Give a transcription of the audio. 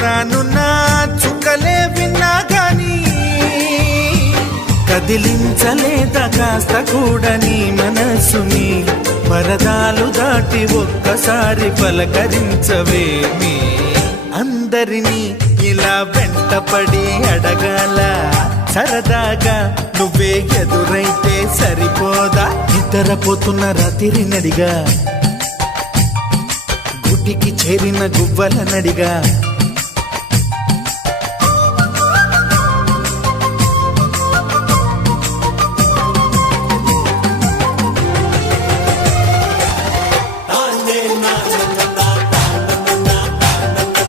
రానున్న చుక్కలే విన్నా గాని కదిలించలేదా కాస్త కూడా నీ మనసుని పరదాలు దాటి ఒక్కసారి పలకరించవేమి అందరినీ ఇలా వెంటపడి అడగాల సరదాగా నువ్వే ఎదురైతే సరిపోదా నిద్రపోతున్న రాత్రి నడిగా గుటికి చేరిన గువ్వల నడిగా